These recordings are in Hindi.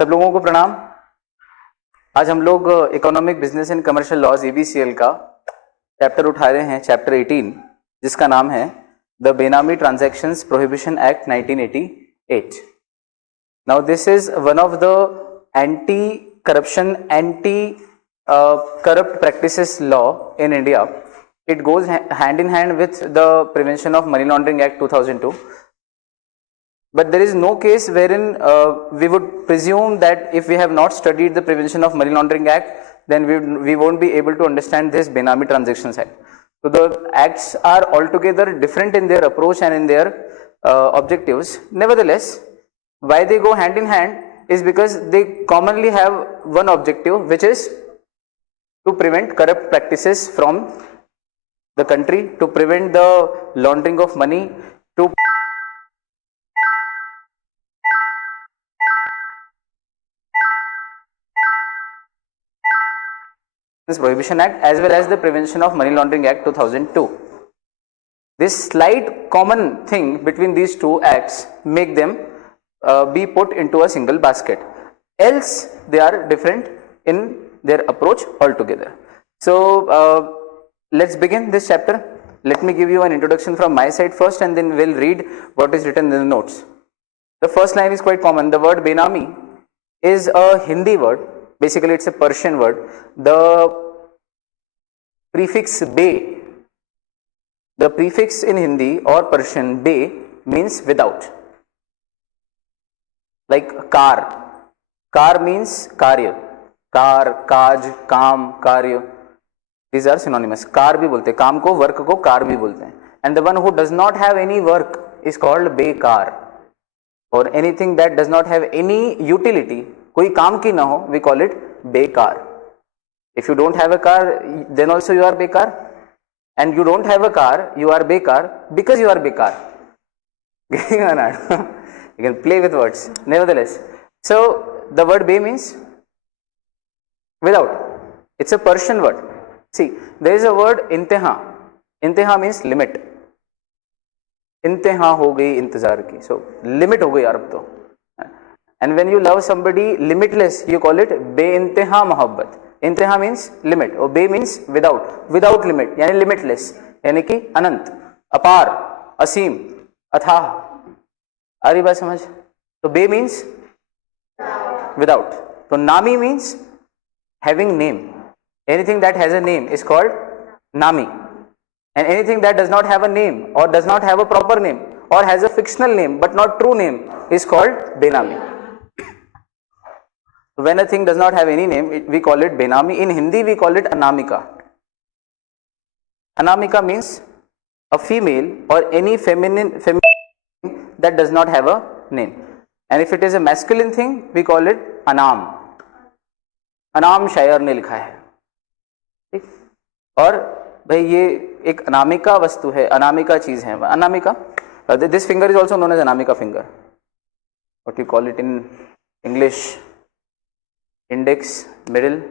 सब लोगों को प्रणाम। आज हम लोग economic business and commercial laws EBCL का चैप्टर उठा रहे हैं, चैप्टर 18, जिसका नाम है द बेनामी transactions prohibition act 1988। Now this is one of the anti corruption, anti corrupt practices law in India. It goes hand in hand with the Prevention of Money Laundering Act 2002. But there is no case wherein we would presume that if we have not studied the Prevention of Money Laundering Act, then we won't be able to understand this Benami Transactions Act. So the acts are altogether different in their approach and in their objectives. Nevertheless, why they go hand in hand is because they commonly have one objective, which is to prevent corrupt practices from the country, to prevent the laundering of money, to Prohibition Act as well as the Prevention of Money Laundering Act 2002. This slight common thing between these two acts make them be put into a single basket, else they are different in their approach altogether. So let's begin this chapter. Let me give you an introduction from my side first, and then we'll read what is written in the notes. The first line is quite common. The word Benami is a Hindi word. Basically, it's a Persian word. The prefix be, the prefix in Hindi or Persian be means without. Like car. Car means karya. Car, kaj, काम, कार्य. These are synonymous. कार भी बोलते हैं, काम को, वर्क को कार भी बोलते हैं. And the one who does not have any work is called bekar, or anything that does not have any utility, कोई काम की ना हो, we call it bekar. If you don't have a car, then also you are bekar, and you don't have a car, you are bekar because you are bekar. You can play with words. Nevertheless, so the word be means without. It's a Persian word. See, there is a word इंतहा. इंतहा means limit. इंतहा हो गई इंतजार की. So limit हो गई यार अब तो. And when you love somebody limitless, you call it बे-इंतहा मोहब्बत. इंतहा means limit, और बे means without. Without limit यानी limitless, यानी कि अनंत, अपार, असीम, अथाह. आ रही बात समझ? तो बे means without. तो नामी means having name. Anything that has a name is called Nami, and anything that does not have a name or does not have a proper name or has a fictional name but not true name is called Benami. When a thing does not have any name, we call it Benami. In Hindi we call it Anamika. Anamika means a female or any feminine that does not have a name, and if it is a masculine thing we call it Anam. Anam शायर ने लिखा है. और भाई ये एक अनामिका वस्तु है, अनामिका चीज है. अनामिका, this finger is also known as अनामिका finger. What you call it in English? Index, middle,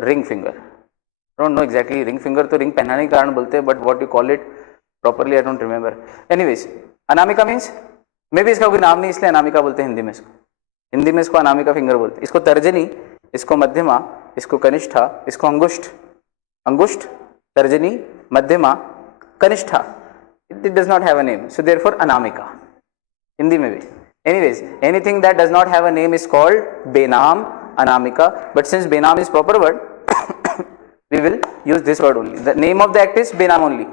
ring finger. Don't know exactly. Ring finger तो रिंग पहनाने के कारण बोलते हैं, but what you call it properly I don't remember. Anyways, अनामिका मीन्स, मे बी इसका कोई नाम नहीं इसलिए अनामिका बोलते हैं हिंदी में. इसको हिंदी में इसको अनामिका फिंगर बोलते हैं. इसको तर्जनी, इसको मध्यमा, इसको कनिष्ठा, इसको अंगुष्ठ. अंगुष्ठ, तर्जनी, मध्यमा, कनिष्ठा. It does not have a name, so therefore anamika. Hindi में भी. Anyways, anything that does not have a name is called benam, anamika. But since benam is proper word, we will use this word only. The name of the act is benam only.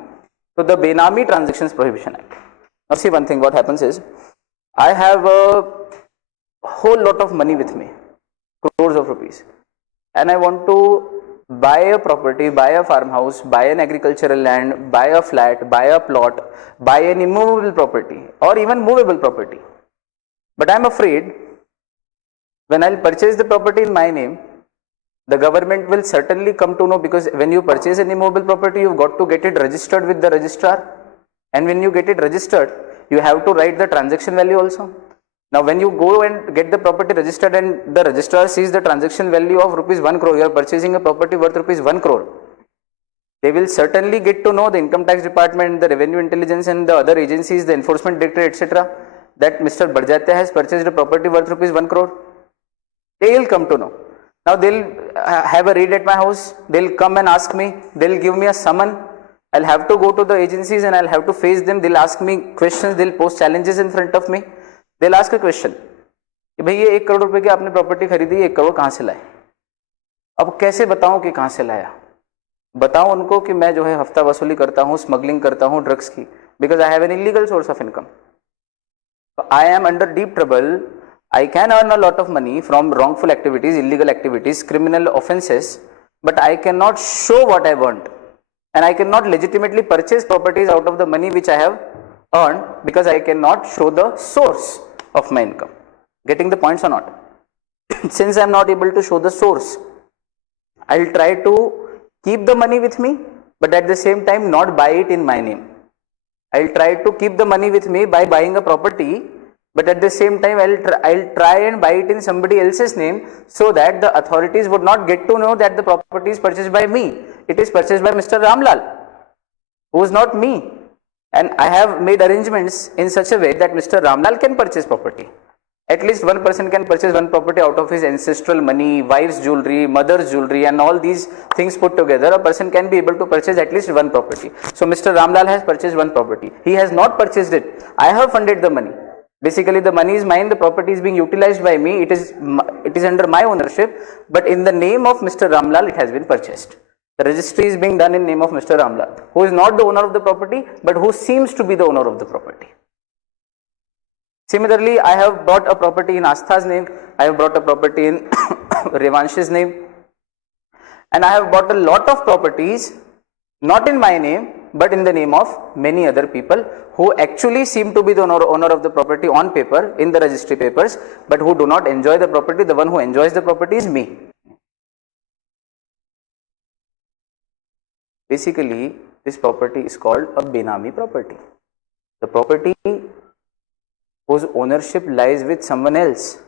So the Benami Transactions Prohibition Act. Now see one thing. What happens is, I have a whole lot of money with me, crores of rupees, and I want to buy a property, buy a farmhouse, buy an agricultural land, buy a flat, buy a plot, buy an immovable property or even movable property. But I am afraid when I will purchase the property in my name, the government will certainly come to know, because when you purchase an immovable property, you've got to get it registered with the registrar, and when you get it registered, you have to write the transaction value also. Now when you go and get the property registered and the registrar sees the transaction value of rupees 1 crore, you are purchasing a property worth rupees 1 crore, they will certainly get to know, the income tax department, the revenue intelligence and the other agencies, the enforcement directorate, etc., that Mr. Barjatya has purchased a property worth rupees 1 crore. They'll come to know. Now they'll have a raid at my house. They'll come and ask me. They'll give me a summon. I'll have to go to the agencies and I'll have to face them. They'll ask me questions. They'll post challenges in front of me. They'll ask a question कि भाई ये 1 करोड़ रुपए की आपने प्रॉपर्टी खरीदी, 1 करोड़ कहाँ से लाए? अब कैसे बताऊं कि कहाँ से लाया? बताऊं उनको कि मैं जो है हफ्ता वसूली करता हूँ, स्मगलिंग करता हूँ ड्रग्स की, because I have an illegal source of income. I am under deep trouble. I can earn a lot of money from wrongful activities, illegal activities, criminal offences, but I cannot show what I want, and I cannot legitimately purchase properties out of the money which I have earned because I cannot show the source of my income. Getting the points or not? Since I am not able to show the source, I will try to keep the money with me, but at the same time not buy it in my name. I will try to keep the money with me by buying a property, but at the same time I'll try and buy it in somebody else's name so that the authorities would not get to know that the property is purchased by me. It is purchased by Mr. Ramlal, who is not me, and I have made arrangements in such a way that Mr. Ramlal can purchase property. At least one person can purchase one property out of his ancestral money, wife's jewelry, mother's jewelry, and all these things put together. A person can be able to purchase at least one property. So Mr. Ramlal has purchased one property. He has not purchased it. I have funded the money. Basically, the money is mine, the property is being utilized by me, it is under my ownership, but in the name of Mr. Ramlal, it has been purchased. The registry is being done in name of Mr. Ramlal, who is not the owner of the property, but who seems to be the owner of the property. Similarly, I have bought a property in Astha's name, I have bought a property in Revansh's name, and I have bought a lot of properties, not in my name, but in the name of many other people who actually seem to be the owner of the property on paper in the registry papers, but who do not enjoy the property. The one who enjoys the property is me. Basically, this property is called a Benami property. The property whose ownership lies with someone else,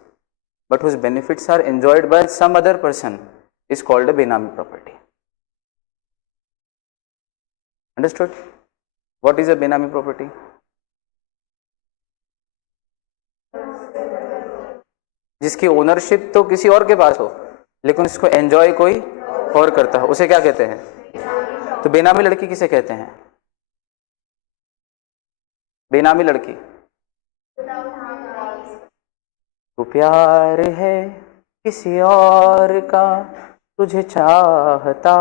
but whose benefits are enjoyed by some other person, is called a Benami property. Understood? What is a Benami property? जिसकी ओनरशिप तो किसी और के पास हो, लेकिन इसको एंजॉय कोई और करता है, उसे क्या कहते हैं? तो बेनामी लड़की किसे कहते हैं? बेनामी लड़की. तू प्यार है किसी और का, तुझे चाहता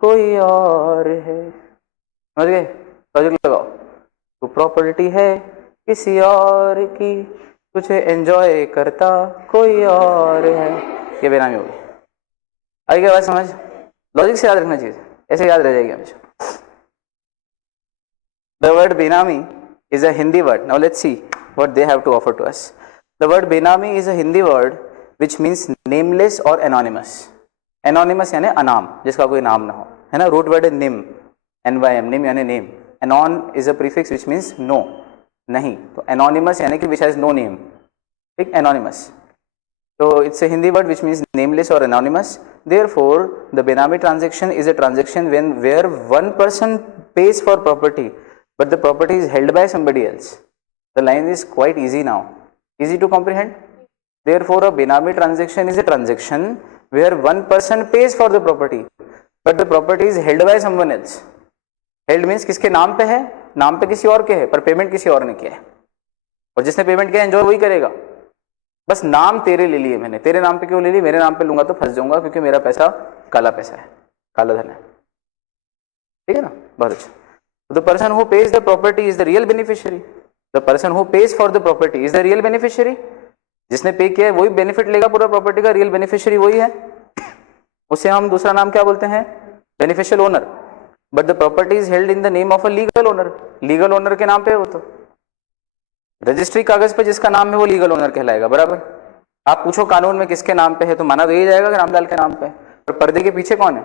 कोई और है. समझ गए? लॉजिक लगाओ. तू प्रॉपर्टी है किसी और की, तुझे एंजॉय करता कोई और है. ये बेनामी होगी. आई क्या बात समझ? लॉजिक से याद रखना चाहिए, ऐसे याद रह जाएगी हमेशा. द वर्ड बेनामी is a Hindi word. Now let's see what they have to offer to us. The word Benami is a Hindi word which means nameless or anonymous. Anonymous यानी अनाम, जिसका कोई नाम ना हो, है ना. रूट वर्ड है निम, NYM, निम यानी name. Anon is a prefix which means no, नहीं. तो anonymous यानी कि which has no name. ठीक, anonymous. So it's a Hindi word which means nameless or anonymous. Therefore, the Benami transaction is a transaction where one person pays for property, but the property is held by somebody else. The line is quite easy now. Easy to comprehend? Therefore, a Benami transaction is a transaction where one person pays for the property, but the property is held by someone else. Held means किसके नाम पे है? नाम पे किसी और के है, पर पेमेंट किसी और ने किया है. और जिसने पेमेंट किया एंजॉय वही करेगा. बस नाम तेरे ले लिए मैंने. तेरे नाम पे क्यों ले ली? मेरे नाम पे लूंगा तो फंस जाऊंगा, क्योंकि मेरा पैसा काला पैसा है, काला धन है. ठीक है ना? बहुत अच्छा. The person who pays the property is the real beneficiary. The person who pays for the property is the real beneficiary. जिसने पे किया है वही बेनिफिट लेगा पूरा प्रॉपर्टी का. रियल बेनिफिशियरी वही है. उसे हम दूसरा नाम क्या बोलते हैं? Beneficial owner. But the property is held in the name of a legal owner. Legal owner के नाम पे हो तो रजिस्ट्री कागज पे जिसका नाम है वो लीगल ओनर कहलाएगा. बराबर. आप पूछो कानून में किसके नाम पे है तो माना तो यही जाएगा कि रामलाल के नाम पे. और पर्दे के पीछे कौन है?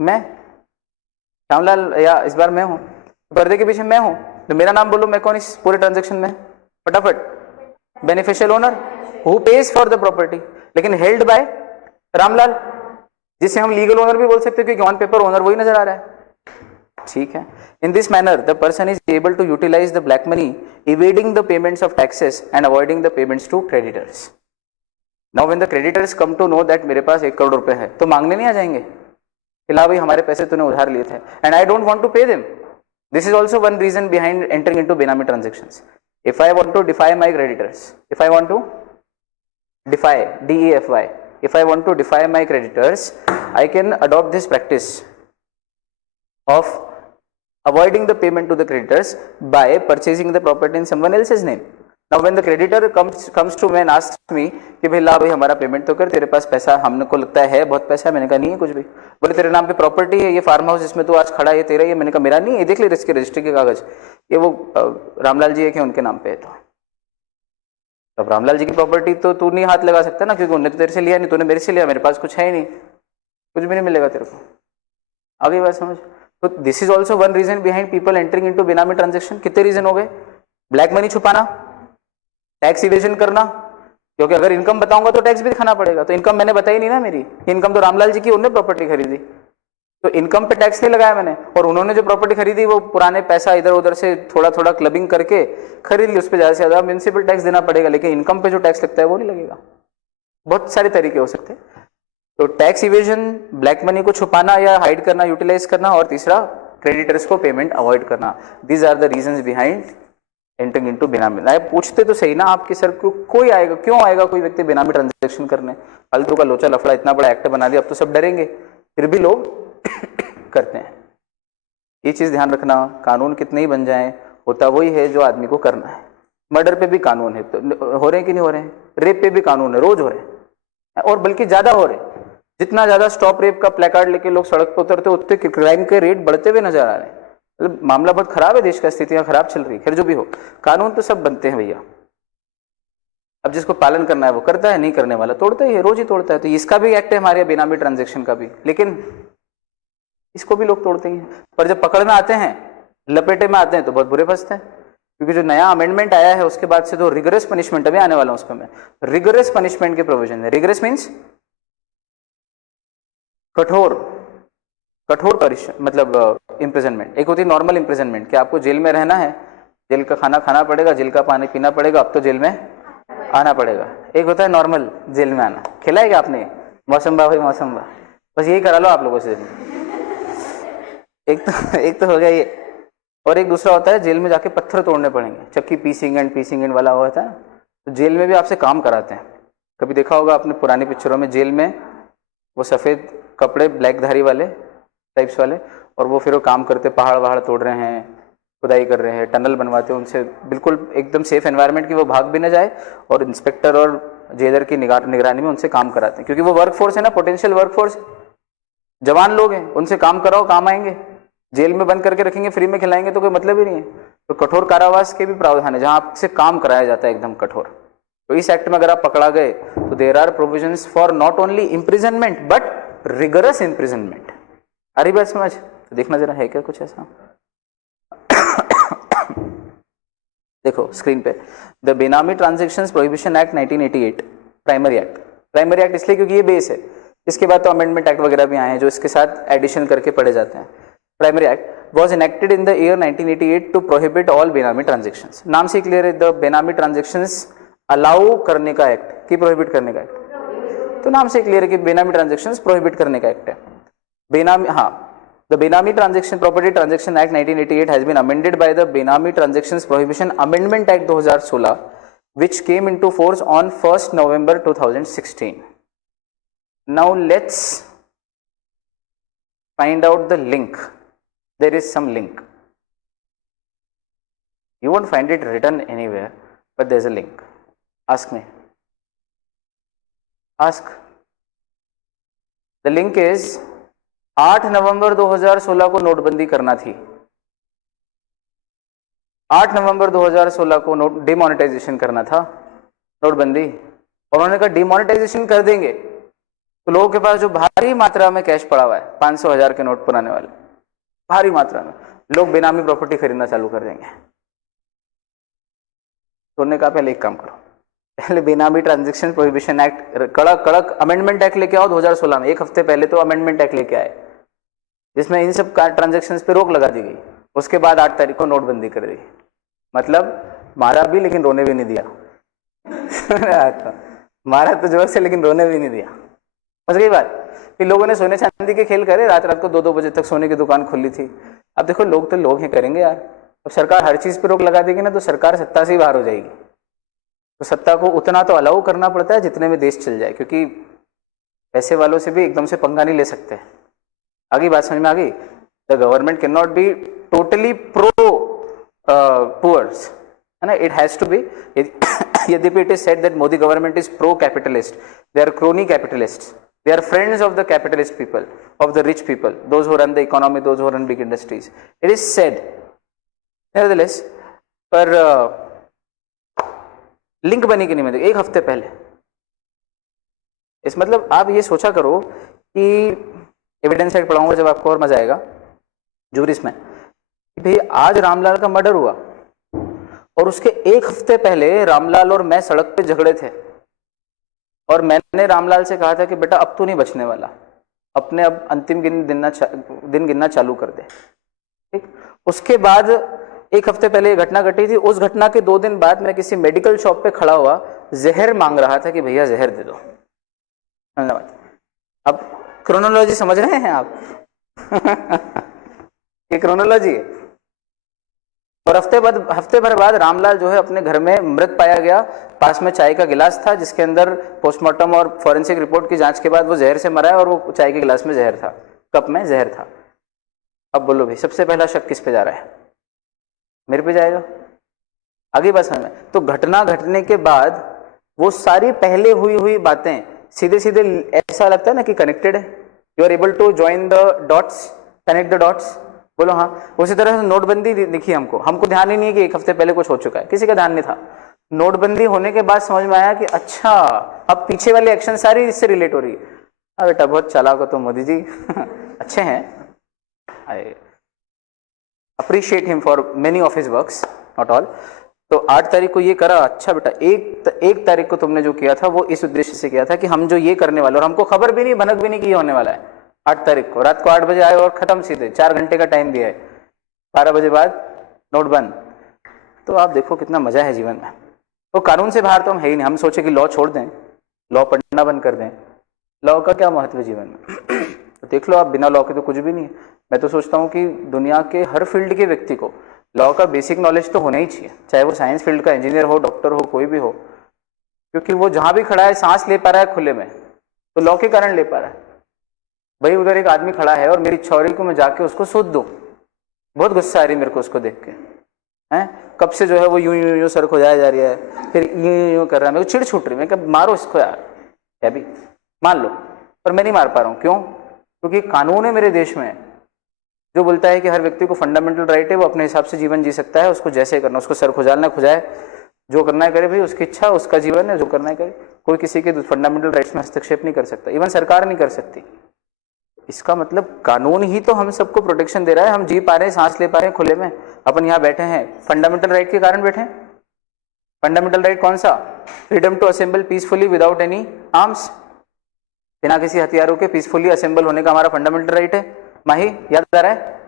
मैं, रामलाल, या इस बार मैं हूं. पर्दे के पीछे मैं हूं तो मेरा नाम बोलो. मैं कौन इस पूरे ट्रांजेक्शन में? फटाफट. Beneficial owner who page for the property, लेकिन हेल्ड बाय रामलाल, जिसे हम लीगल ओनर भी बोल सकते हैं क्योंकि ऑन पेपर ओनर वही नजर आ रहा है. ठीक है. In this manner the person is able to utilize the black money, evading the payments of taxes and avoiding the payments to creditors. Now when the creditors come to know that मेरे पास 1 करोड़ रुपए है, तो मांगने नहीं आ जाएंगे कि ला भाई हमारे पैसे तूने उधार लिए थे and I don't want to pay them. This is also one reason behind entering into benami transactions. If I want to defy my creditors, if I want to defy, DEFY, if I want to defy my creditors, I can adopt this practice of avoiding the payment to the creditors by purchasing the property in someone else's name. Now when the creditor comes to me and asks me कि भाई ला भाई हमारा पेमेंट तो कर, तेरे पास पैसा हमको लगता है बहुत पैसा है. मैंने कहा नहीं है कुछ भी. बोले तेरे नाम पे प्रॉपर्टी है, ये फार्म हाउस जिसमें तू आज खड़ा है ये तेरा है. मैंने कहा मेरा नहीं है, देख ले इसके रजिस्ट्री के कागज, ये वो रामलाल जी है कि उनके नाम पे है. तो अब रामलाल जी की प्रॉपर्टी तो तू नहीं हाथ लगा सकता ना, क्योंकि उन्होंने तो तेरे से लिया नहीं, तूने मेरे से लिया, मेरे पास कुछ है ही नहीं, कुछ भी नहीं मिलेगा तेरे को. आगे बात समझ. तो this is also one reason behind people entering into benami transaction. कितने रीजन हो गए? ब्लैक मनी छुपाना, टैक्स इवेजन करना, क्योंकि अगर इनकम बताऊंगा तो टैक्स भी दिखाना पड़ेगा. तो इनकम मैंने बताई नहीं ना, मेरी इनकम तो रामलाल जी की, उन्होंने प्रॉपर्टी खरीदी तो इनकम पे टैक्स नहीं लगाया मैंने. और उन्होंने जो प्रॉपर्टी खरीदी वो पुराने पैसा इधर उधर से थोड़ा थोड़ा क्लबिंग करके खरीद ली, उस पर ज्यादा से ज्यादा म्यूनिसिपल टैक्स देना पड़ेगा, लेकिन इनकम पे जो टैक्स लगता है वो नहीं लगेगा. बहुत सारे तरीके हो सकते हैं. तो टैक्स इवेजन, ब्लैक मनी को छुपाना या हाइड करना, यूटिलाइज करना, और तीसरा क्रेडिटर्स को पेमेंट अवॉइड करना. These are the reasons behind entering into benami. पूछते तो सही ना आपकी सर, कोई आएगा, क्यों आएगा कोई व्यक्ति बेनामी ट्रांजैक्शन करने? फालतू का लोचा लफड़ा, इतना बड़ा एक्ट बना दिया, अब तो सब डरेंगे, फिर भी लोग करते हैं. ये चीज ध्यान रखना, कानून कितने ही बन जाएं, होता वही है जो आदमी को करना है. मर्डर पे भी कानून है, तो हो रहे हैं कि नहीं हो रहे हैं? रेप पे भी कानून है, रोज हो रहे हैं, और बल्कि ज्यादा हो रहे हैं. जितना ज्यादा स्टॉप रेप का प्लेकार्ड लेके लोग सड़क पर उतरते, उतने क्राइम के रेट बढ़ते हुए नजर आ रहे हैं. मतलब मामला बहुत खराब है, देश का स्थितियां खराब चल रही है. खैर जो भी हो, कानून तो सब बनते हैं भैया. अब जिसको पालन करना है वो करता है, नहीं करने वाला तोड़ता ही है, रोज ही तोड़ता है. तो इसका भी एक्ट है हमारे यहाँ बेनामी ट्रांजैक्शन का भी, लेकिन इसको भी लोग तोड़ते हैं. पर जब पकड़ में आते हैं, लपेटे में आते हैं, तो बहुत बुरे फंसते हैं. क्योंकि जो नया अमेंडमेंट आया है उसके बाद से तो रिगरस पनिशमेंट, अभी आने वाला हूं उस पर मैं, रिगरस पनिशमेंट के प्रोविजन है. रिगरस मीन्स कठोर, कठोर मतलब इम्प्रिजनमेंट. एक होती है नॉर्मल इम्प्रिजनमेंट, कि आपको जेल में रहना है, जेल का खाना खाना पड़ेगा, जेल का पानी पीना पड़ेगा, अब तो जेल में आना पड़ेगा. एक होता है नॉर्मल जेल में आना. खिलाएगा आपने मौसम भाई मौसम बा, बस यही करा लो आप लोगों से. एक तो हो गया ये. और एक दूसरा होता है जेल में जाके पत्थर तोड़ने पड़ेंगे, चक्की पीसिंग एंड वाला होता है. तो जेल में भी आपसे काम कराते हैं. कभी देखा होगा आपने पुरानी पिक्चरों में, जेल में वो सफ़ेद कपड़े ब्लैकधारी वाले टाइप्स वाले, और वो फिर वो काम करते, पहाड़ तोड़ रहे हैं, खुदाई कर रहे हैं, टनल बनवाते हैं. उनसे बिल्कुल एकदम सेफ एनवायरनमेंट की वो भाग भी न जाए, और इंस्पेक्टर और जेलर की निगरानी में उनसे काम कराते हैं. क्योंकि वो वर्कफोर्स है ना, पोटेंशियल वर्कफोर्स, जवान लोग हैं, उनसे काम कराओ, काम आएंगे. जेल में बंद करके रखेंगे, फ्री में खिलाएंगे तो कोई मतलब ही नहीं है. तो कठोर कारावास के भी प्रावधान है जहां आपसे काम कराया जाता है एकदम कठोर. तो इस एक्ट में अगर आप पकड़ा गए तो there are provisions for not only imprisonment but rigorous imprisonment. आ रही बात समझ? तो देखना जरा है क्या कुछ ऐसा. देखो स्क्रीन पे, द बेनामी transactions prohibition act 1988, primary act. Primary act इसलिए क्योंकि ये बेस है, इसके बाद तो अमेंडमेंट एक्ट वगैरह भी आए हैं जो इसके साथ एडिशन करके पढ़े जाते हैं. Primary act was enacted in the year 1988 to prohibit all बेनामी transactions. नाम से क्लियर है, द बेनामी ट्रांजेक्शंस अलाउ करने का एक्ट कि प्रोहिबिट करने का एक्ट. तो नाम से क्लियर है कि बेनामी ट्रांजेक्शंस प्रोहिबिट करने का एक्ट है. बेनामी, हाँ, the benami transaction property transaction act 1988 has been amended by the benami transactions prohibition amendment act 2016 which came into force on 1st November 2016. Now let's find out the link. There is some link. You won't find it written anywhere, but there's a link. Ask me. Ask. The link is 8 नवंबर 2016 को नोटबंदी करना थी. 8 नवंबर 2016 को डिमोनेटाइजेशन करना था, नोटबंदी. और उन्होंने कहा डिमोनेटाइजेशन कर देंगे तो लोगों के पास जो भारी मात्रा में कैश पड़ा हुआ है, 500,000 के नोट पुराने वाले, भारी मात्रा में, लोग बेनामी प्रॉपर्टी खरीदना चालू कर देंगे. तो उन्होंने कहा पहले एक काम करो, पहले बेनामी ट्रांजैक्शन प्रोहिबिशन एक्ट, कड़क अमेंडमेंट एक्ट लेके आओ 2016 में. एक हफ्ते पहले तो अमेंडमेंट एक्ट लेके आए जिसमें इन सब ट्रांजैक्शन पे रोक लगा दी गई. उसके बाद 8 तारीख को नोटबंदी कर दी. मतलब मारा भी लेकिन रोने भी नहीं दिया. मारा तो जोर से, लेकिन रोने भी नहीं दिया। समझ गई बात? फिर लोगों ने सोने चांदी के खेल करे, रात रात को 2-2 बजे तक सोने की दुकान खुली थी। अब देखो लोग तो लोग ही करेंगे यार। अब सरकार हर चीज पे रोक लगा देगी ना, तो सरकार सत्ता से ही बाहर हो जाएगी। तो सत्ता को उतना तो अलाउ करना पड़ता है जितने में देश चल जाए, क्योंकि पैसे वालों से भी एकदम से पंगा नहीं ले सकते। आगे बात समझ में आ गई? The government can not be totally pro poors, है ना, इट हैज टू बी। यद्यपि it is said that Modi government is pro capitalist, they are crony capitalist, they are friends of the capitalist people, of the rich people, those who run the economy, those who run big industries, it is said. nevertheless पर लिंक बनी कि नहीं बनी? एक हफ्ते पहले। इस मतलब आप ये सोचा करो कि एविडेंस एक्ट पढ़ाऊंगा जब आपको और मजा आएगा जूरिस में, कि भाई आज रामलाल का मर्डर हुआ और उसके एक हफ्ते पहले रामलाल और मैं सड़क पे झगड़े थे, और मैंने रामलाल से कहा था कि बेटा अब तू नहीं बचने वाला, अपने अब अंतिम दिन गिनना चालू कर दे। ठीक, उसके बाद एक हफ्ते पहले ये घटना घटी थी। उस घटना के 2 दिन बाद मैं किसी मेडिकल शॉप पे खड़ा हुआ, जहर मांग रहा था कि भैया जहर दे दो। धन्यवाद। अब क्रोनोलॉजी समझ रहे हैं आप? ये क्रोनोलॉजी है। और हफ्ते भर बाद रामलाल जो है अपने घर में मृत पाया गया। पास में चाय का गिलास था जिसके अंदर पोस्टमार्टम और फॉरेंसिक रिपोर्ट की जांच के बाद वो जहर से मरा है, और वो चाय के गिलास में जहर था, कप में जहर था। अब बोलो भाई, सबसे पहला शक किस पे जा रहा है? मेरे पे जाएगा। आगे बस हमें तो घटना घटने के बाद वो सारी पहले हुई बातें सीधे सीधे ऐसा लगता है ना कि कनेक्टेड है। You are able to join the dots, connect the dots. बोलो हाँ। उसी तरह से नोटबंदी दिखी हमको ध्यान ही नहीं है कि एक हफ्ते पहले कुछ हो चुका है, किसी का ध्यान नहीं था। नोटबंदी होने के बाद समझ में आया कि अच्छा अब पीछे वाले एक्शन सारी इससे रिलेट हो रही है। हाँ बेटा बहुत चालाक हो तो मोदी जी अच्छे हैं, I appreciate him for many of his works, not all. तो 8 तारीख को ये करा, अच्छा बेटा 1 तारीख को तुमने जो किया था वो इस उद्देश्य से किया था कि हम जो ये करने वाले, और हमको खबर भी नहीं, भनक भी नहीं कि ये होने वाला है। 8 तारीख को रात को 8 बजे आए और खत्म सीधे, 4 घंटे का टाइम दिया है, 12 बजे बाद नोट बंद। तो आप देखो कितना मजा है जीवन में। तो कानून से बाहर तो हम है ही नहीं। हम सोचे कि लॉ छोड़ दें, लॉ पढ़ना बंद कर दें, लॉ का क्या महत्व है जीवन में? तो देख लो आप, बिना लॉ के तो कुछ भी नहीं है। मैं तो सोचता हूँ कि दुनिया के हर फील्ड के व्यक्ति को लॉ का बेसिक नॉलेज तो होना ही चाहिए, चाहे वो साइंस फील्ड का इंजीनियर हो, डॉक्टर हो, कोई भी हो, क्योंकि वो जहां भी खड़ा है सांस ले पा रहा है खुले में, तो लॉ के कारण ले पा रहा है। भाई उधर एक आदमी खड़ा है और मेरी छौरी को मैं जाके उसको सूद दूं, बहुत गुस्सा आ रही मेरे को उसको देख के, हैं कब से जो है वो यूं सर खुजाया जा रही है, फिर यूं कर रहा है, मेरे को चिढ़ छूट रही, मैं कब मारो इसको यार, क्या भी मान लो, पर मैं नहीं मार पा रहा हूँ। क्यों? क्योंकि कानून है मेरे देश में जो बोलता है कि हर व्यक्ति को फंडामेंटल राइट है, वो अपने हिसाब से जीवन जी सकता है, उसको जैसे करना, उसको सर खुजालना खुजाए, जो करना है करे भाई, उसकी इच्छा, उसका जीवन है, जो करना है करे। कोई किसी के फंडामेंटल राइट्स में हस्तक्षेप नहीं कर सकता, इवन सरकार नहीं कर सकती। इसका मतलब कानून ही तो हम सबको प्रोटेक्शन दे रहा है, हम जी पा रहे हैं, सांस ले पा रहे हैं खुले में, अपन यहाँ बैठे हैं फंडामेंटल राइट के कारण बैठे हैं। फंडामेंटल राइट कौन सा? Freedom to assemble peacefully without any arms, बिना किसी हथियारों के पीसफुली असेंबल होने का हमारा फंडामेंटल राइट है। माही याद आ रहा है?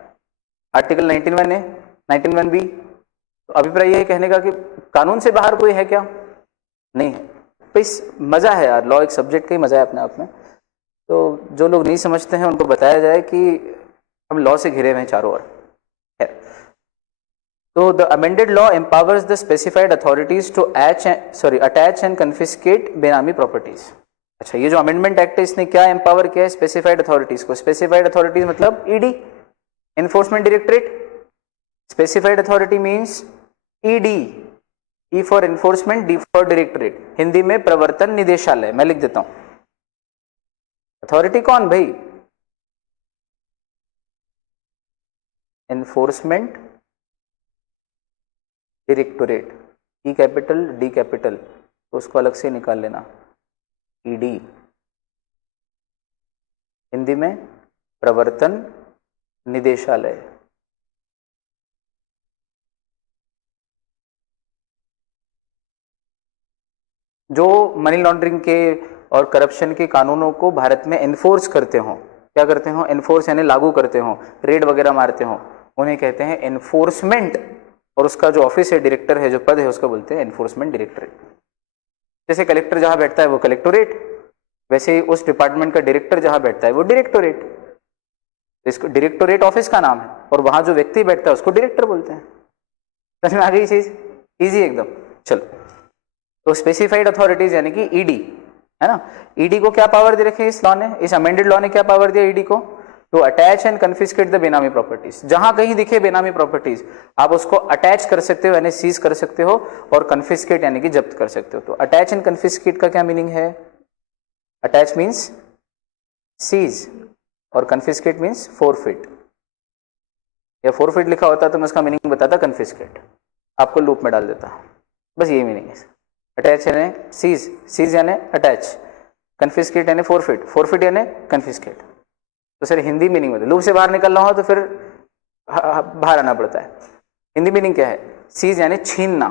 आर्टिकल 91 है, 91 बी। तो अभिप्राय यह कहने का कि कानून से बाहर कोई है क्या? नहीं है। तो इस मजा है यार, लॉ एक सब्जेक्ट का ही मजा है अपने आप में। तो जो लोग नहीं समझते हैं उनको बताया जाए कि हम लॉ से घिरे हुए हैं चारों ओर। तो the amended law empowers the specified authorities to attach and confiscate benami properties. अच्छा, ये जो अमेंडमेंट एक्ट है इसने क्या एम्पावर किया है? स्पेसिफाइड अथॉरिटीज को। स्पेसिफाइड अथॉरिटीज मतलब ED, enforcement directorate. Specified authority means ED, E for enforcement, D for directorate, Hindi में प्रवर्तन निदेशालय। मैं लिख देता हूं। अथॉरिटी कौन भाई? Enforcement directorate, E capital D capital, तो उसको अलग से निकाल लेना, ईडी। हिंदी में प्रवर्तन निदेशालय। जो मनी लॉन्ड्रिंग के और करप्शन के कानूनों को भारत में एनफोर्स करते हो, क्या करते हो? एनफोर्स यानी लागू करते हो, रेड वगैरह मारते हो, उन्हें कहते हैं एनफोर्समेंट। और उसका जो ऑफिस है, डायरेक्टर है, जो पद है, उसको बोलते हैं एनफोर्समेंट डायरेक्टरेट। जैसे कलेक्टर जहाँ बैठता है वो कलेक्टोरेट, वैसे ही उस डिपार्टमेंट का डायरेक्टर जहाँ बैठता है वो डायरेक्टोरेट। इसको डायरेक्टोरेट ऑफिस का नाम है और वहाँ जो व्यक्ति बैठता है उसको डायरेक्टर बोलते हैं। समझ में आ गई चीज़? ईजी एकदम। चलो, तो स्पेसिफाइड अथॉरिटीज यानी कि ईडी है ना। ईडी को क्या पावर दे रखी है इस लॉ ने, इस अमेंडेड लॉ ने क्या पावर दिया ईडी को? To attach and confiscate the benami properties. जहां कहीं दिखे बेनामी प्रॉपर्टीज आप उसको अटैच कर सकते हो यानी सीज कर सकते हो, और कन्फिस्केट यानी कि जब्त कर सकते हो। तो अटैच एंड कन्फिस्केट का क्या मीनिंग है? अटैच मीन्स सीज और कन्फिस्केट मीन्स फोरफिट। या फोरफिट लिखा होता तो मैं उसका मीनिंग बताता कन्फिस्केट, आपको लूप में डाल देता, बस यही मीनिंग है। अटैच यानी सीज, सीज यानी अटैच, कन्फिस्केट यानी फोरफिट, फोरफिट यानी कन्फिस्केट। तो सर हिंदी मीनिंग में लूप से बाहर निकलना हो तो फिर बाहर आना पड़ता है। हिंदी मीनिंग क्या है? सीज यानी छीनना,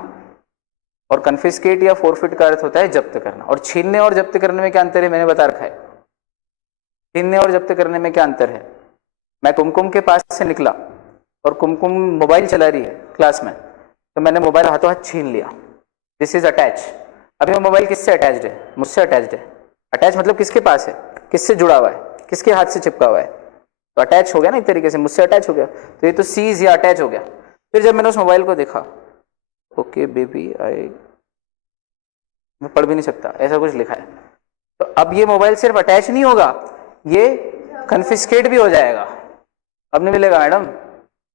और कन्फिस्केट या फोरफिट का अर्थ होता है जब्त करना। और छीनने और जब्त करने में क्या अंतर है मैंने बता रखा है। छीनने और जब्त करने में क्या अंतर है? मैं कुमकुम के पास से निकला और कुमकुम मोबाइल चला रही है क्लास में, तो मैंने मोबाइल हाथों हाथ छीन लिया, दिस इज अटैच। अभी वो मोबाइल किससे अटैच्ड है? मुझसे अटैच्ड है। अटैच मतलब किसके पास है, किससे जुड़ा हुआ है, किसके हाथ से चिपका हुआ है, तो अटैच हो गया ना एक तरीके से, मुझसे अटैच हो गया। तो ये तो सीज या अटैच हो गया। फिर जब मैंने उस मोबाइल को देखा, ओके बेबी आई, मैं पढ़ भी नहीं सकता ऐसा कुछ लिखा है, तो अब ये मोबाइल सिर्फ अटैच नहीं होगा, ये कन्फिस्केट भी हो जाएगा। अब नहीं मिलेगा मैडम,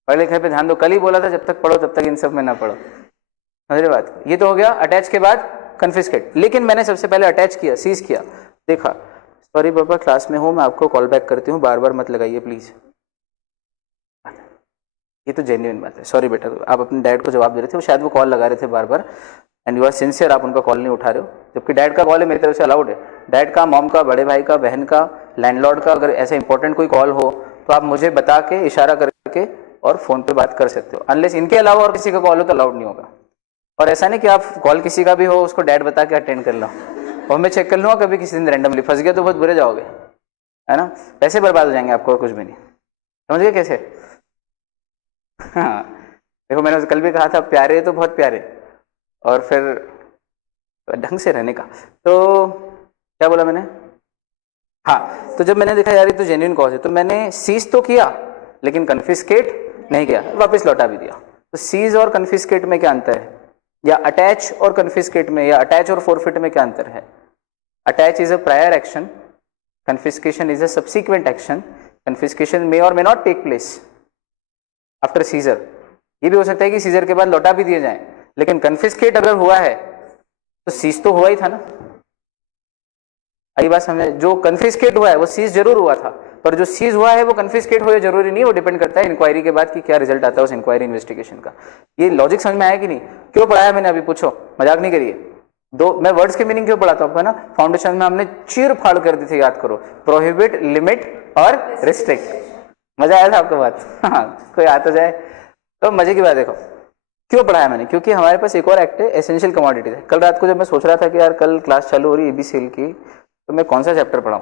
पढ़े लिखे पे ध्यान दो। कल ही बोला था जब तक पढ़ो तब तक इन सब में ना पढ़ो, समझ रहे बात? ये तो हो गया अटैच के बाद कन्फिस्केट। लेकिन मैंने सबसे पहले अटैच किया, सीज किया, देखा सॉरी पापा क्लास में हूँ, मैं आपको कॉल बैक करती हूँ, बार बार मत लगाइए प्लीज। ये तो जेन्युइन बात है, सॉरी बेटा। आप अपने डैड को जवाब दे रहे थे, वो शायद वो कॉल लगा रहे थे बार बार, एंड यू आर सिंसियर, आप उनका कॉल नहीं उठा रहे हो, जबकि डैड का कॉल है मेरी तरफ से अलाउड है। डैड का, मॉम का, बड़े भाई का, बहन का, लैंडलॉर्ड का, अगर ऐसा इंपॉर्टेंट कोई कॉल हो तो आप मुझे बता के, इशारा करके और फोन पे बात कर सकते हो। अनलेस इनके अलावा और किसी का कॉल हो तो अलाउड नहीं होगा। और ऐसा नहीं कि आप कॉल किसी का भी हो उसको डैड बता के अटेंड कर लो, और मैं चेक कर लूँगा कभी किसी दिन रैंडमली फंस गया तो बहुत बुरे जाओगे, है ना, पैसे बर्बाद हो जाएंगे आपको और कुछ भी नहीं। समझ गए कैसे? हाँ देखो, मैंने कल भी कहा था प्यारे तो बहुत प्यारे, और फिर ढंग से रहने का। तो क्या बोला मैंने? हाँ, तो जब मैंने देखा यार ये तो जेन्युइन कॉज है, तो मैंने सीज तो किया लेकिन कन्फिस्केट नहीं किया, वापस लौटा भी दिया। तो सीज और कन्फिस्केट में क्या अंतर है, या अटैच और कन्फिस्केट में, या अटैच और फोरफिट में क्या अंतर है? Attach is a prior action, confiscation is a subsequent action. Confiscation may और may not take place after seizure. ये भी हो सकता है कि सीजर के बाद लौटा भी दिए जाए, लेकिन कन्फिस्केट अगर हुआ है तो सीज तो हुआ ही था ना। आई बात समझे? जो कन्फिस्केट हुआ है वो सीज जरूर हुआ था, पर जो सीज हुआ है वो कन्फिस्केट हो जरूरी नहीं, वो डिपेंड करता है इंक्वायरी के बाद कि क्या रिजल्ट आता है उस इंक्वायरी इन्वेस्टिगेशन का। ये लॉजिक समझ में आया कि नहीं? क्यों पढ़ाया मैंने अभी, पूछो, मजाक नहीं करिए। मैं वर्ड्स के मीनिंग क्यों पढ़ाता हूँ आपको, है ना। फाउंडेशन में हमने चीर फाड़ कर दी थी, याद करो, प्रोहिबिट, लिमिट और रिस्ट्रिक्ट। मजा आया था आपको बात? हाँ, कोई आ तो जाए। तो मजे की बात देखो, क्यों पढ़ाया मैंने, क्योंकि हमारे पास एक और एक्ट है, एसेंशियल कमोडिटीज है। कल रात को जब मैं सोच रहा था कि यार कल क्लास चालू हो रही है ईबीसीएल की, तो मैं कौन सा चैप्टर पढ़ाऊँ,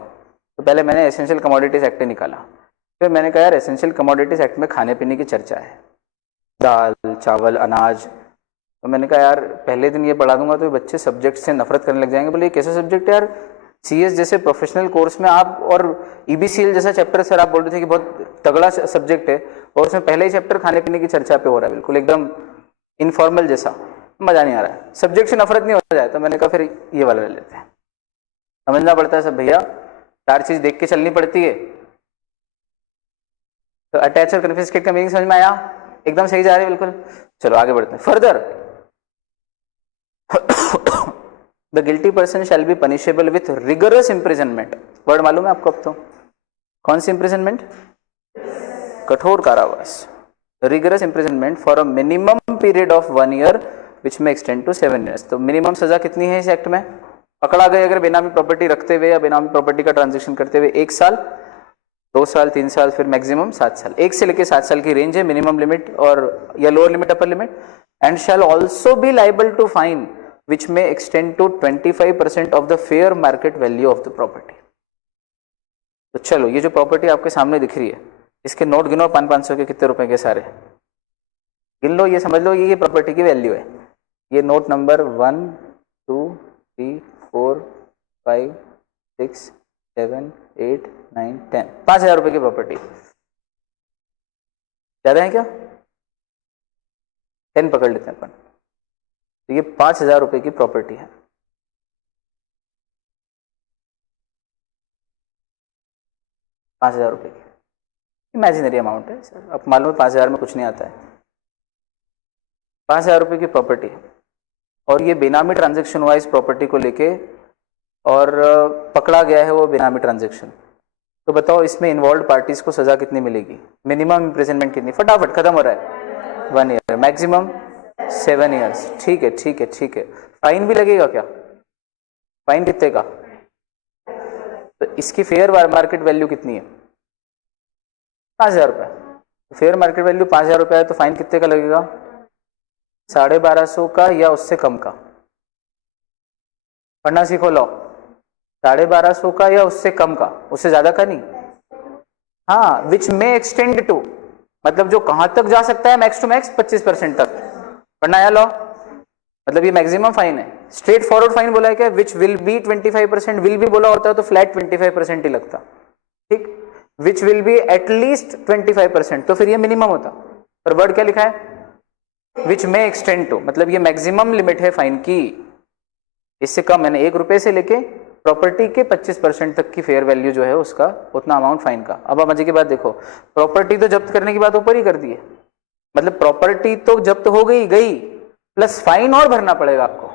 तो पहले मैंने एसेंशियल कमोडिटीज एक्ट निकाला। फिर मैंने कहा यार एसेंशियल कमोडिटीज एक्ट में खाने पीने की चर्चा है, दाल, चावल, अनाज। तो मैंने कहा यार पहले दिन ये पढ़ा दूंगा तो बच्चे सब्जेक्ट से नफरत करने लग जाएंगे। बोले ये कैसा सब्जेक्ट है यार, सीएस जैसे प्रोफेशनल कोर्स में आप, और ईबीसीएल जैसा चैप्टर सर आप बोल रहे थे कि बहुत तगड़ा सब्जेक्ट है, और उसमें पहले ही चैप्टर खाने पीने की चर्चा पे हो रहा है, बिल्कुल एकदम इनफॉर्मल जैसा, मजा नहीं आ रहा है, सब्जेक्ट से नफरत नहीं हो जाए। तो मैंने कहा फिर ये वाला ले लेते हैं। समझना पड़ता है सब भैया, 4 चीज देख के चलनी पड़ती है। तो अटैच और कन्फिस्केट का मीनिंग समझ में आया? एकदम सही जा रहे हैं बिल्कुल। चलो आगे बढ़ते हैं further. The guilty person shall be punishable with rigorous imprisonment. Word मालूम है आपको अब तो? कौन सी इम्प्रिजनमेंट? कठोर कारावास, rigorous imprisonment for a minimum period of 1 year which may extend to 7 years. तो मिनिमम सजा कितनी है इस एक्ट में? पकड़ा गए अगर बेनामी प्रॉपर्टी रखते हुए या बेनामी प्रॉपर्टी का ट्रांजेक्शन करते हुए 1 साल, 2 साल, 3 साल, फिर मैक्सिमम 7 साल। 1 से लेकर 7 साल की रेंज है मिनिमम लिमिट और या lower limit upper limit. And shall also be liable to fine which may extend to 25% of the fair market value of the property. तो चलो ये जो प्रॉपर्टी आपके सामने दिख रही है, इसके नोट गिनो 500 के कितने रुपए के सारे गिन लो, ये समझ लो ये प्रॉपर्टी की वैल्यू है। ये नोट नंबर 1, 2, 3 4 5 6 7 8 9 10, 5,000 रुपए की प्रॉपर्टी। ज्यादा है क्या? 10 पकड़ लेते हैं अपन। तो ये 5,000 रुपए की प्रॉपर्टी है। ₹5,000 की इमेजिनरी अमाउंट है सर, अब मालूम है 5,000 में कुछ नहीं आता है। 5,000 रुपए की प्रॉपर्टी और ये बेनामी ट्रांजैक्शन हुआ इस प्रॉपर्टी को लेके और पकड़ा गया है वो बेनामी ट्रांजैक्शन। तो बताओ इसमें इन्वॉल्व पार्टीज को सजा कितनी मिलेगी? मिनिमम इम्प्रिजनमेंट कितनी? फटाफट खत्म हो रहा है। 1 ईयर, मैक्सिमम 7 ईयर्स। ठीक है ठीक है ठीक है। फाइन भी लगेगा क्या? फाइन कितने का? तो इसकी फेयर मार्केट वैल्यू कितनी है? 5,000 रुपये। फेयर मार्केट वैल्यू 5,000 रुपये है तो फाइन कितने का लगेगा? 1250 का या उससे कम का? पढ़ना सीखो लो। 1250 का या उससे कम का, उससे ज्यादा का नहीं। हाँ, विच मे एक्सटेंड टू, मतलब जो कहां तक जा सकता है, मैक्स टू मैक्स 25% तक। पढ़ना है लो, मतलब ये मैक्सिमम फाइन है। स्ट्रेट फॉरवर्ड फाइन बोला है क्या? विच विल बी 25%, विल भी बोला होता है तो फ्लैट 25% ही लगता। ठीक, विच विल बी एटलीस्ट 25%, तो फिर ये मिनिमम होता। पर वर्ड क्या लिखा है? विच मे एक्सटेंड टू, मतलब ये मैक्सिमम लिमिट है फाइन की। इससे कम यानी 1 रुपए से लेके प्रॉपर्टी के 25% तक की फेयर वैल्यू जो है उसका उतना अमाउंट फाइन का। अब आप मजे की बात देखो, प्रॉपर्टी तो जब्त करने की बात ऊपर ही कर दी है, मतलब प्रॉपर्टी तो जब्त हो गई प्लस फाइन और भरना पड़ेगा आपको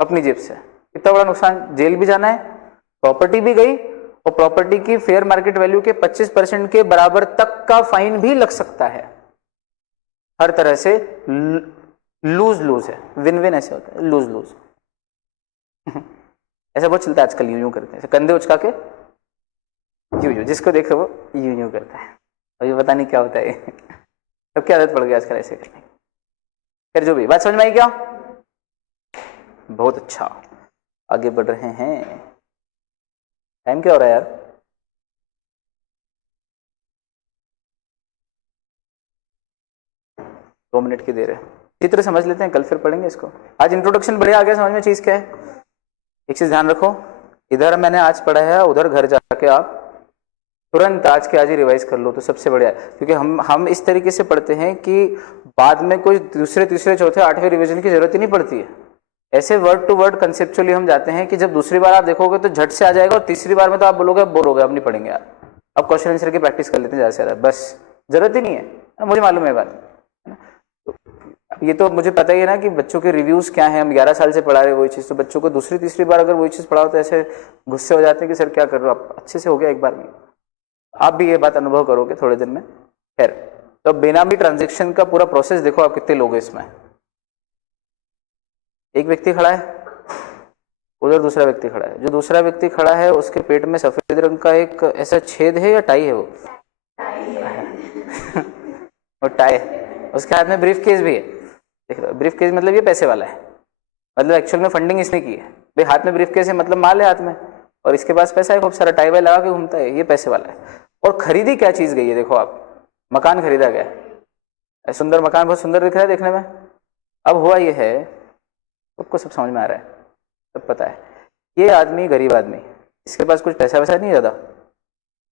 अपनी जेब से। इतना बड़ा नुकसान, जेल भी जाना है, प्रॉपर्टी भी गई और प्रॉपर्टी की फेयर मार्केट वैल्यू के 25% के बराबर तक का फाइन भी लग सकता है। हर तरह से लूज लूज है, विन विन ऐसे होता है, लूज लूज। ऐसा बहुत चलता है आजकल, यूं करते हैं कंधे उचका के, यूं जिसको देखे वो यूं करता है, और ये पता नहीं क्या होता है। सब क्या आदत पड़ गई आजकल ऐसे करने। फिर जो भी बात समझ में आई क्या? बहुत अच्छा, आगे बढ़ रहे हैं। टाइम क्या हो रहा है यार? दो मिनट की देर है। चित्र समझ लेते हैं, कल फिर पढ़ेंगे इसको। आज इंट्रोडक्शन बढ़िया आ गया समझ में, चीज क्या है। एक चीज ध्यान रखो, इधर मैंने आज पढ़ा है, उधर घर जाके आप तुरंत आज के आज ही रिवाइज कर लो तो सबसे बढ़िया है। क्योंकि हम इस तरीके से पढ़ते हैं कि बाद में कोई दूसरे तीसरे चौथे 8वें रिवीजन की जरूरत ही नहीं पड़ती है। ऐसे वर्ड टू वर्ड कंसेप्चुअली हम जाते हैं कि जब दूसरी बार आप देखोगे तो झट से आ जाएगा, और तीसरी बार में तो आप बोलोगे बोर हो गए, अब नहीं पढ़ेंगे यार, अब क्वेश्चन आंसर की प्रैक्टिस कर लेते हैं ज्यादा से ज्यादा, बस जरूरत ही नहीं है। मुझे मालूम है बात, ये तो मुझे पता ही है ना कि बच्चों के रिव्यूज क्या हैं। हम 11 साल से पढ़ा रहे वही चीज़, तो बच्चों को दूसरी तीसरी बार अगर वही चीज़ पढ़ाओ तो ऐसे गुस्से हो जाते हैं कि सर क्या कर रहे हो आप, अच्छे से हो गया एक बार में। आप भी ये बात अनुभव करोगे थोड़े दिन में। खैर, तो बेनामी ट्रांजेक्शन का पूरा प्रोसेस देखो आप, कितने लोग हैं इसमें। एक व्यक्ति खड़ा है, उधर दूसरा व्यक्ति खड़ा है। जो दूसरा व्यक्ति खड़ा है उसके पेट में सफेद रंग का एक ऐसा छेद है या टाई है? वो टाई, उसके हाथ में ब्रीफ केस भी है। देख रहे हो, ब्रीफ केस मतलब ये पैसे वाला है, मतलब एक्चुअल में फंडिंग इसने की है भाई। हाथ में ब्रीफ केस है मतलब माल है हाथ में, और इसके पास पैसा है, खूब सारा टाई वाई लगा के घूमता है, ये पैसे वाला है। और खरीदी क्या चीज गई है देखो आप, मकान खरीदा गया, सुंदर मकान, बहुत सुंदर दिख रहा है देखने में। अब हुआ ये है, सबको सब समझ में आ रहा है, सब पता है, ये आदमी गरीब आदमी, इसके पास कुछ पैसा वैसा नहीं ज़्यादा,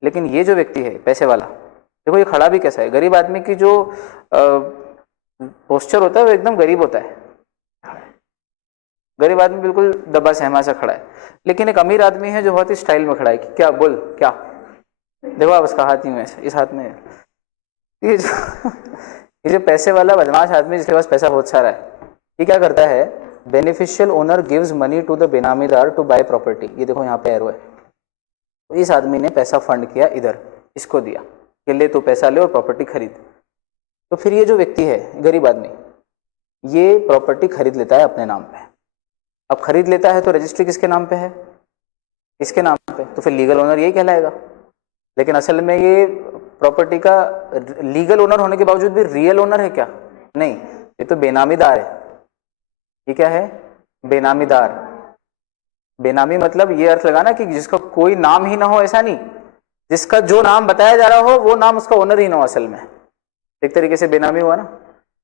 लेकिन ये जो व्यक्ति है पैसे वाला, देखो ये खड़ा भी कैसा है। गरीब आदमी की जो पोस्चर होता है वो एकदम गरीब होता है, गरीब आदमी बिल्कुल दबा सहमा सा खड़ा है। लेकिन एक अमीर आदमी है जो बहुत ही स्टाइल में खड़ा है कि क्या बोल क्या, देखो आप उसका हाथ ही में, इस हाथ में ये जो पैसे वाला बदमाश आदमी जिसके पास पैसा बहुत सारा है, ये क्या करता है, beneficial owner gives money to the benamidar to buy property. ये देखो यहाँ पे एरो है, तो इस आदमी ने पैसा फंड किया, इधर इसको दिया कि ले तो पैसा ले और प्रॉपर्टी खरीद। तो फिर ये जो व्यक्ति है गरीब आदमी, ये प्रॉपर्टी खरीद लेता है अपने नाम पे। अब खरीद लेता है तो रजिस्ट्री किसके नाम पे है, इसके नाम पे, तो फिर लीगल ओनर यही कहलाएगा। लेकिन असल में ये प्रॉपर्टी का लीगल ओनर होने के बावजूद भी रियल ओनर है क्या? नहीं, ये तो बेनामीदार है। ये क्या है? बेनामीदार। बेनामी मतलब ये अर्थ लगाना कि जिसका कोई नाम ही ना हो, ऐसा नहीं, जिसका जो नाम बताया जा रहा हो वो नाम उसका ओनर ही ना हो असल में, एक तरीके से बेनामी हुआ ना।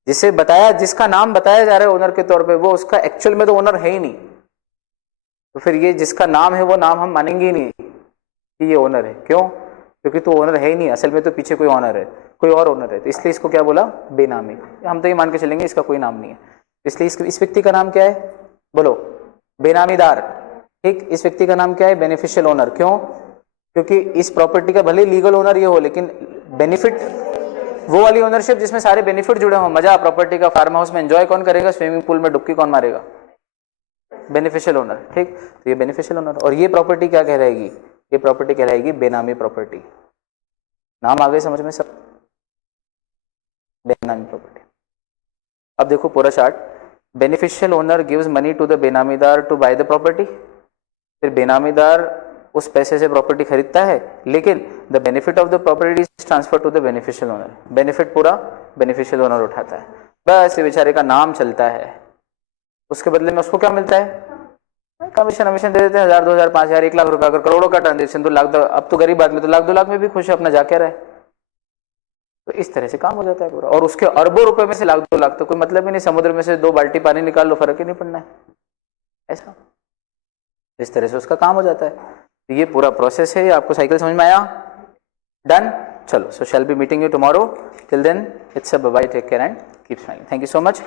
जिसे बताया, जिसका नाम बताया जा रहा है ओनर के तौर पे, वो उसका एक्चुअल में तो ओनर है ही नहीं। तो फिर ये जिसका नाम है वो नाम हम मानेंगे ही नहीं कि ये ओनर है। क्यों? क्योंकि तो ओनर है ही नहीं, असल में तो पीछे कोई ओनर है, कोई और ओनर है, तो इसलिए इसको क्या बोला? बेनामी। हम तो ये मान के चलेंगे इसका कोई नाम नहीं है, इसलिए इस व्यक्ति का नाम क्या है? बोलो, बेनामीदार। ठीक, इस व्यक्ति का नाम क्या है? Beneficial owner. क्यों? क्योंकि इस प्रॉपर्टी का भले लीगल ओनर ये हो, लेकिन बेनिफिट, वो वाली ओनरशिप जिसमें सारे बेनिफिट जुड़े हों, मजा प्रॉपर्टी का, फार्म हाउस में एंजॉय कौन करेगा, स्विमिंग पूल में डुबकी कौन मारेगा? Beneficial owner. ठीक, तो ये बेनिफिशियल ओनर, और ये प्रॉपर्टी क्या कहलाएगी? ये प्रॉपर्टी कहलाएगी बेनामी प्रॉपर्टी। नाम आ गए समझ में सब? बेनामी प्रॉपर्टी। अब देखो पूरा chart, beneficial owner gives money to the benamidar to buy the property. फिर बेनामीदार उस पैसे से प्रॉपर्टी खरीदता है, लेकिन the benefit of the property is transfer to the beneficial owner. Benefit पूरा बेनिफिशियल ओनर उठाता है, बस ये बेचारे का नाम चलता है। उसके बदले में उसको क्या मिलता है? कमीशन दे देते हैं, 1000, 2000, 5000, 1 लाख रुपए। अगर करोड़ों का ट्रांजेक्शन तो लाख, अब तो गरीब आदमी तो लाख 2 लाख में भी खुश है, अपना जाके रहे। तो इस तरह से काम हो जाता है पूरा, और उसके अरबों रुपए में से लाख 2 लाख तो कोई मतलब ही नहीं, समुद्र में से 2 बाल्टी पानी निकाल लो, फर्क ही नहीं पड़ना है। ऐसा इस तरह से उसका काम हो जाता है। तो ये पूरा प्रोसेस है। आपको साइकिल समझ में आया? डन? चलो, so shall be meeting you tomorrow. Till then it's a bye, take care and keep smiling. Thank you so much.